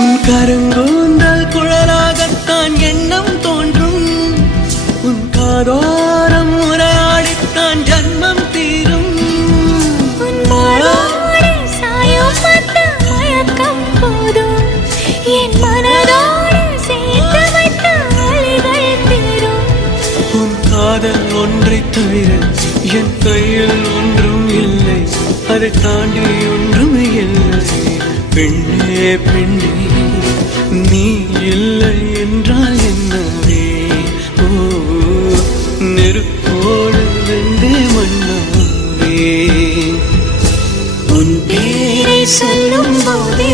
உன் கருங்கூந்தல் குழலாகத்தான் எண்ணம் தோன்றும். உன் காதோரம் உரையாடித்தான் ஜன்மம் தீரும். உன் மாறோடு சாயம் பார்த்த மயக்கம் போதும். என் மனதோடு சேர்த்து வைத்த வழிகள் தீரும். உன் காதல் ஒன்றை தவிர என் கையில் ஒன்றும் இல்லை. அதை தாண்டி ஒன்றும் இல்லை. பெண்ணே பெண்ணே நீ இல்லை என்றால் என்னவே? ஓ நெருப்போடு வெந்தே மண்ணாவே. உன் பேரை சொல்லும் போதே